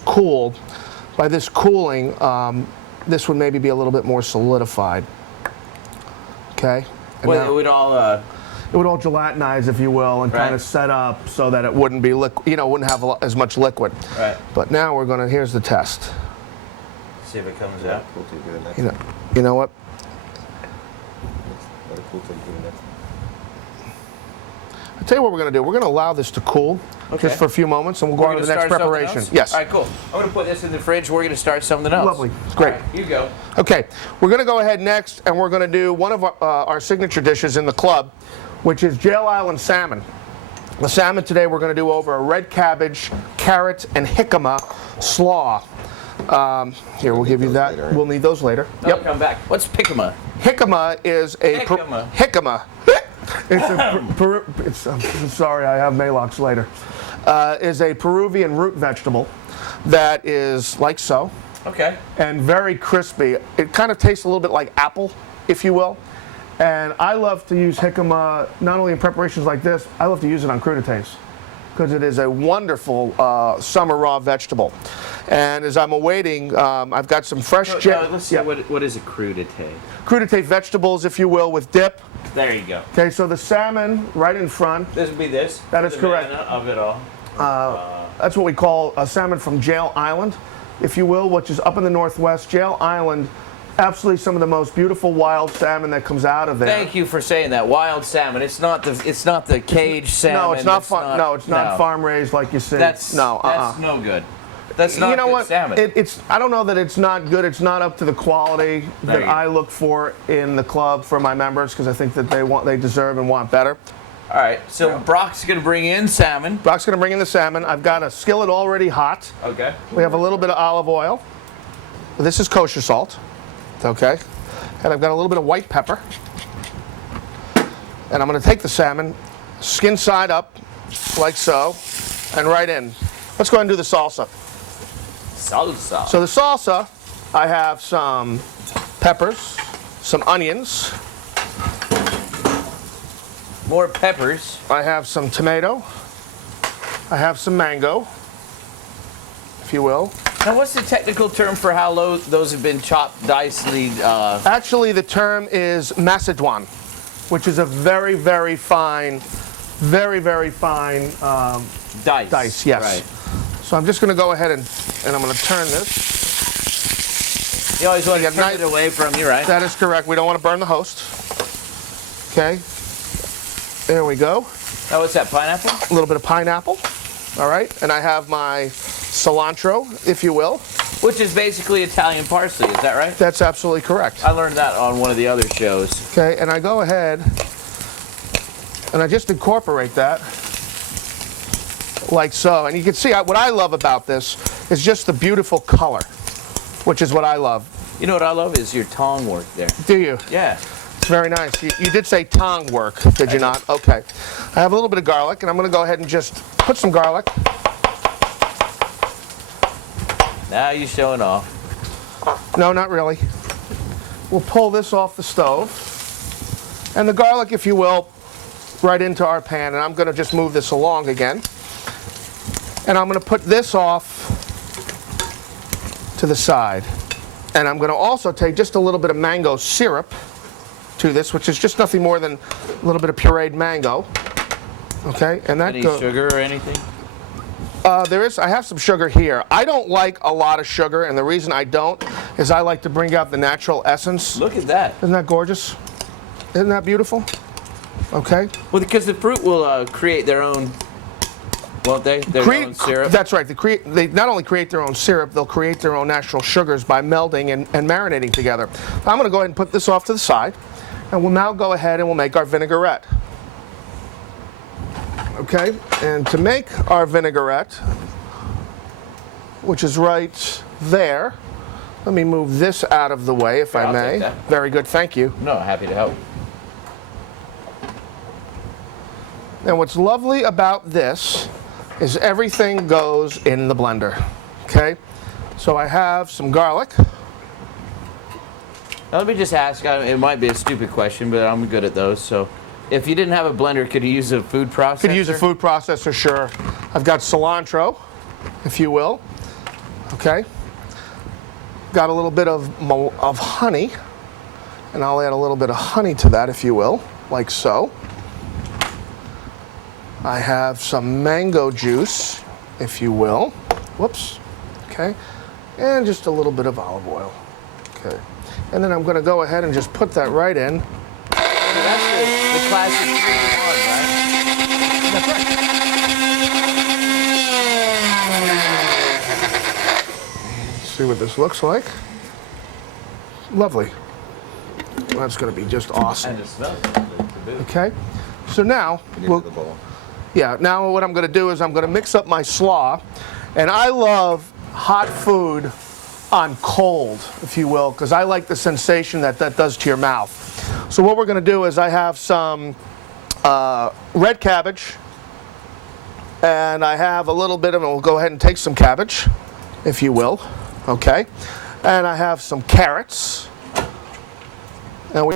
cooled, by this cooling, this would maybe be a little bit more solidified. Okay? Well, it would all... It would all gelatinize, if you will, and kind of set up so that it wouldn't be wouldn't have as much liquid. Right. But now we're gonna. Here's the test. See if it comes out. You know what? I'll tell you what we're going to do. We're going to allow this to cool just for a few moments, and we'll go on to the next preparation. Yes. All right, cool. I'm going to put this in the fridge. We're going to start something else. Lovely. It's great. All right, you go. Okay. We're going to go ahead next, and we're going to do one of our signature dishes in the club, which is Jail Island salmon. The salmon today we're going to do over a red cabbage, carrot, and jicama slaw. Here, we'll give you that. Later, we'll need those later. Yep. Come back. What's jicama? Jicama is a... Jicama. I'm sorry, I have Malox later. Is a Peruvian root vegetable that is like so. Okay. And very crispy. It kind of tastes a little bit like apple, if you will. And I love to use jicama not only in preparations like this, I love to use it on crudités because it is a wonderful summer raw vegetable. And as I'm awaiting, I've got some fresh... let's see, what is a crudité? Crudité vegetables, if you will, with dip. There you go. Okay, so the salmon right in front. This would be this. That is correct. Of it all. That's what we call a salmon from Jail Island, if you will, which is up in the northwest. Jail Island, absolutely some of the most beautiful wild salmon that comes out of there. Thank you for saying that. Wild salmon. It's not the caged salmon. No, it's not. It's not farm raised like you see. That's no good. That's not good salmon. I don't know that it's not good. It's not up to the quality that I look for in the club for my members because I think that they deserve and want better. All right, so Brock's going to bring in salmon. Brock's going to bring in the salmon. I've got a skillet already hot. Okay. We have a little bit of olive oil. This is kosher salt. Okay. And I've got a little bit of white pepper. And I'm going to take the salmon, skin side up, like so, and right in. Let's go ahead and do the salsa. Salsa. So the salsa, I have some peppers, some onions. More peppers. I have some tomato. I have some mango, if you will. Now, what's the technical term for how low those have been chopped, dicely? Actually, the term is macédoine, which is a very, very fine, dice. Yes. Right. So I'm just going to go ahead and I'm going to turn this. You always want to turn it away from you, right? That is correct. We don't want to burn the host. Okay. There we go. Now, what's that, pineapple? A little bit of pineapple. All right. And I have my cilantro, if you will. Which is basically Italian parsley, is that right? That's absolutely correct. I learned that on one of the other shows. Okay, and I go ahead and I just incorporate that like so. And you can see what I love about this is just the beautiful color, which is what I love. You know what I love is your tong work there. Do you? Yeah. It's very nice. You did say tong work, did you not? Okay. I have a little bit of garlic, and I'm going to go ahead and just put some garlic. Now you're showing off. No, not really. We'll pull this off the stove. And the garlic, if you will, right into our pan. And I'm going to just move this along again. And I'm going to put this off to the side. And I'm going to also take just a little bit of mango syrup to this, which is just nothing more than a little bit of pureed mango. Okay, and that Any sugar or anything? I have some sugar here. I don't like a lot of sugar, and the reason I don't is I like to bring out the natural essence. Look at that. Isn't that gorgeous? Isn't that beautiful? Okay. Well, because the fruit will create their own, won't they? Their own syrup. That's right. They not only create their own syrup, they'll create their own natural sugars by melding and marinating together. I'm going to go ahead and put this off to the side, and we'll now go ahead and we'll make our vinaigrette. Okay, and to make our vinaigrette, which is right there, let me move this out of the way, if I I'll may. take that. Very good, thank you. No, happy to help. And what's lovely about this is everything goes in the blender. Okay, so I have some garlic. Now, let me just ask, it might be a stupid question, but I'm good at those, so. If you didn't have a blender, could you use a food processor? Could use a food processor, sure. I've got cilantro, if you will. Okay? Got a little bit of honey, and I'll add a little bit of honey to that, if you will, like so. I have some mango juice, if you will. Whoops. Okay? And just a little bit of olive oil. Okay. And then I'm going to go ahead and just put that right in. That's the classic 3-in-1, right? That's right. See what this looks like. Lovely. That's going to be just awesome. And it smells good to boot. Okay. So now, Into the bowl. yeah, now what I'm going to do is I'm going to mix up my slaw. And I love hot food on cold, if you will, because I like the sensation that that does to your mouth. So what we're going to do is I have some red cabbage, and I have a little bit of, and we'll go ahead and take some cabbage, if you will, okay? And I have some carrots, and we